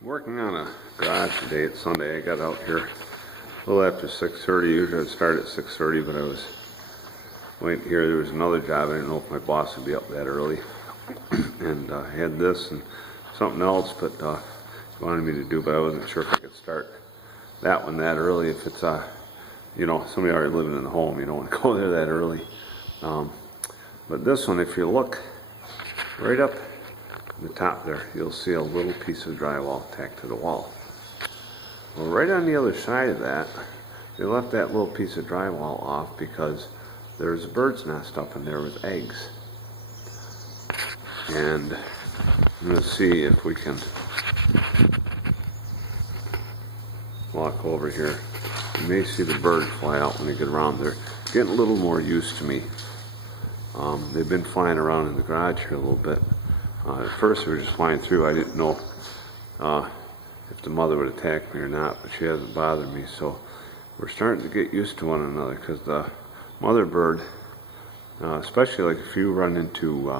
Working on a garage today. It's Sunday. I got out here a little after 6:30. Usually I'd start at 6:30, but I was waiting here. There was another job. I didn't know if my boss would be up that early. And I had this and something else, but he wanted me to do, but I wasn't sure if I could start that one that early. If it's somebody already living in the home, you don't want to go there that early. But this one, if you look right up the top there, you'll see a little piece of drywall tacked to the wall. Well, right on the other side of that, they left that little piece of drywall off because there's a bird's nest up in there with eggs. And I'm going to see if we can walk over here. You may see the bird fly out when they get around. They're getting a little more used to me. They've been flying around in the garage here a little bit. At first they were just flying through. I didn't know if the mother would attack me or not, but she hasn't bothered me. So we're starting to get used to one another because the mother bird, especially like if you run into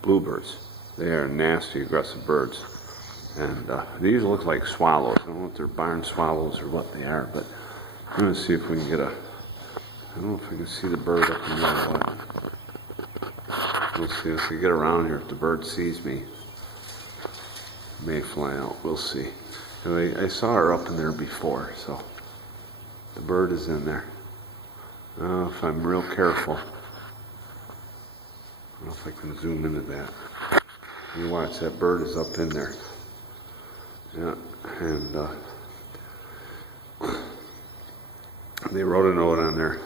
bluebirds, they are nasty, aggressive birds. And these look like swallows. I don't know if they're barn swallows or what they are, but I'm going to see if we can get I don't know if we can see the bird up in there or what. We'll see if we get around here. If the bird sees me, it may fly out. We'll see. Anyway, I saw her up in there before, so the bird is in there. If I'm real careful, I don't know if I can zoom into that. You watch, that bird is up in there. Yeah, and they wrote a note on there.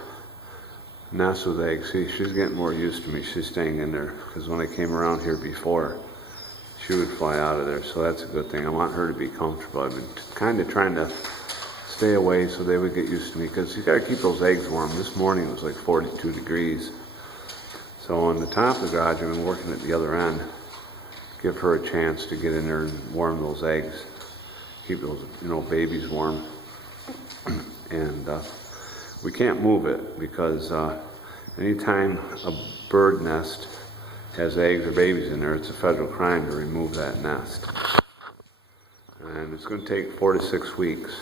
Nest with eggs. See, she's getting more used to me. She's staying in there because when I came around here before, she would fly out of there. So that's a good thing. I want her to be comfortable. I've been kind of trying to stay away so they would get used to me because you got to keep those eggs warm. This morning it was like 42 degrees. So on the top of the garage, I've been working at the other end. Give her a chance to get in there and warm those eggs. Keep those, babies warm. And we can't move it because anytime a bird nest has eggs or babies in there, it's a federal crime to remove that nest. And it's going to take 4 to 6 weeks,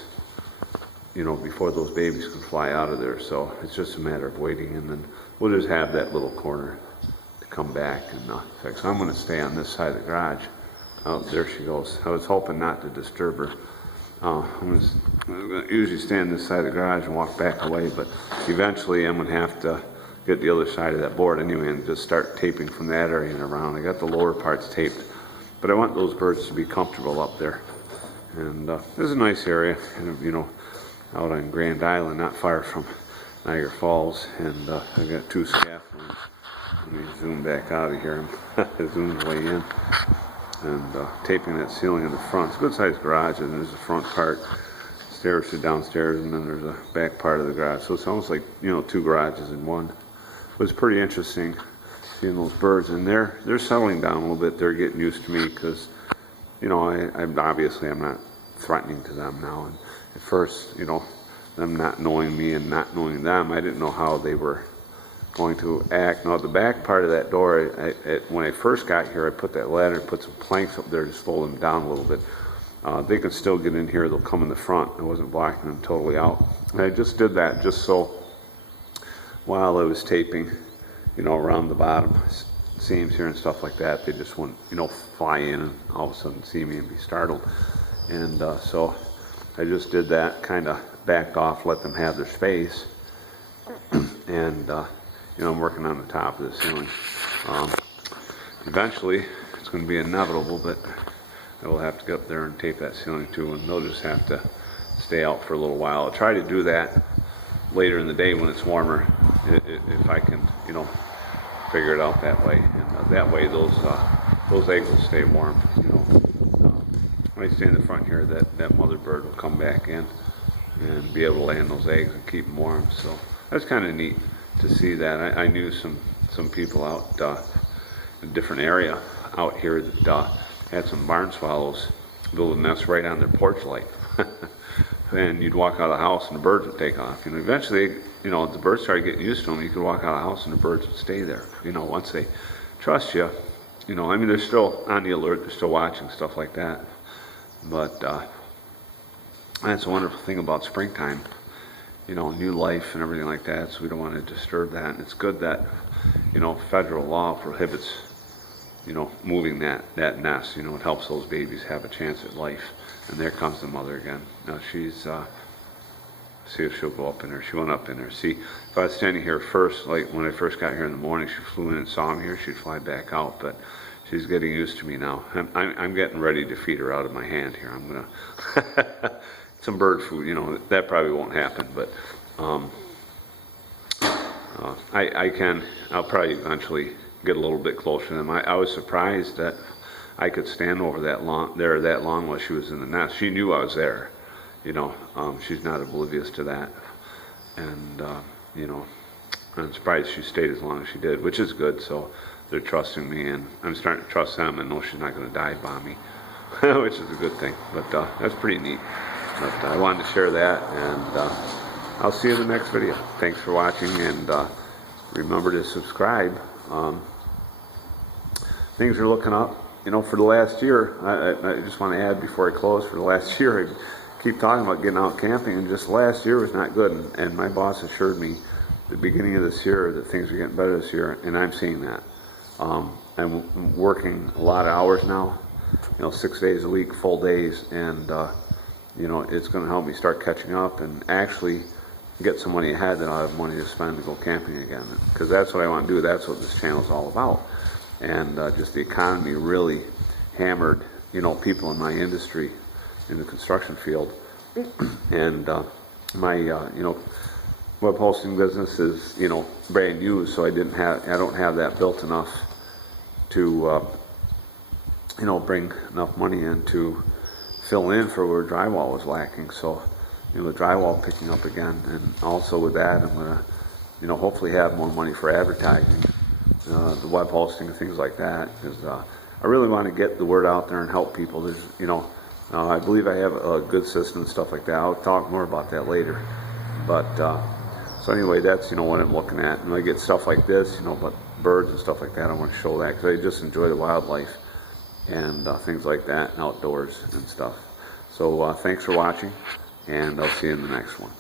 before those babies can fly out of there. So it's just a matter of waiting, and then we'll just have that little corner to come back and fix. So I'm going to stay on this side of the garage. Oh, there she goes. I was hoping not to disturb her. I'm going to usually stay on this side of the garage and walk back away, but eventually I'm going to have to get the other side of that board anyway and just start taping from that area and around. I got the lower parts taped, but I want those birds to be comfortable up there. And this is a nice area, out on Grand Island, not far from Niagara Falls, and I've got 2 scaffolds. Let me zoom back out of here. Zoom way in. And taping that ceiling in the front. It's a good sized garage, and there's the front part, stairs to downstairs, and then there's a back part of the garage. So it's almost like 2 garages in one. It was pretty interesting seeing those birds, and they're settling down a little bit. They're getting used to me because I'm obviously not threatening to them now. And at first, them not knowing me and not knowing them, I didn't know how they were going to act. Now the back part of that door, when I first got here, I put that ladder, put some planks up there to slow them down a little bit. They can still get in here. They'll come in the front. I wasn't blocking them totally out. And I just did that just so while I was taping, around the bottom seams here and stuff like that, they just wouldn't, fly in and all of a sudden see me and be startled. And so I just did that, kind of backed off, let them have their space. And I'm working on the top of the ceiling. Eventually, it's going to be inevitable, but I will have to get up there and tape that ceiling too, and they'll just have to stay out for a little while. I'll try to do that later in the day when it's warmer, if I can, figure it out that way. And that way, those eggs will stay warm. When I stay in the front here, that mother bird will come back in and be able to land those eggs and keep them warm. So that's kind of neat to see that. I knew some people out in a different area out here that had some barn swallows build a nest right on their porch light. And you'd walk out of the house and the birds would take off. Eventually, the birds started getting used to them. You could walk out of the house and the birds would stay there. Once they trust you, they're still on the alert. They're still watching, stuff like that. But that's a wonderful thing about springtime, you know, new life and everything like that, so we don't want to disturb that. And it's good that, you know, federal law prohibits, you know, moving that nest. You know, it helps those babies have a chance at life. And there comes the mother again. Now she's, see if she'll go up in there. She went up in there. See, if I was standing here first, like when I first got here in the morning, she flew in and saw me here, she'd fly back out. But she's getting used to me now. I'm getting ready to feed her out of my hand here. I'm gonna some bird food, you know, that probably won't happen, but I'll probably eventually get a little bit closer to them. I was surprised that I could stand over that long while she was in the nest. She knew I was there, you know. She's not oblivious to that, and you know, I'm surprised she stayed as long as she did, which is good. So they're trusting me, and I'm starting to trust them and know she's not going to dive bomb me, which is a good thing. But that's pretty neat. But I wanted to share that, and I'll see you in the next video. Thanks for watching, and remember to subscribe. Things are looking up. You know, for the last year, I just want to add before I close, for the last year, I keep talking about getting out camping, and just last year was not good. And my boss assured me at the beginning of this year that things are getting better this year, and I'm seeing that. I'm working a lot of hours now, you know, 6 days a week, full days, and you know, it's going to help me start catching up and actually get some money ahead that I'll have money to spend to go camping again, because that's what I want to do. That's what this channel is all about. And just the economy really hammered, you know, people in my industry, in the construction field, and my you know, web hosting business is, you know, brand new, so I don't have that built enough to you know, bring enough money in to fill in for where drywall was lacking. So, you know, the drywall picking up again, and also with that, I'm gonna, you know, hopefully have more money for advertising, the web hosting, things like that, because I really want to get the word out there and help people. There's, you know, I believe I have a good system and stuff like that. I'll talk more about that later. But so anyway, that's, you know, what I'm looking at. And I get stuff like this, you know, but birds and stuff like that, I want to show that, because I just enjoy the wildlife and things like that, and outdoors and stuff. So thanks for watching, and I'll see you in the next one.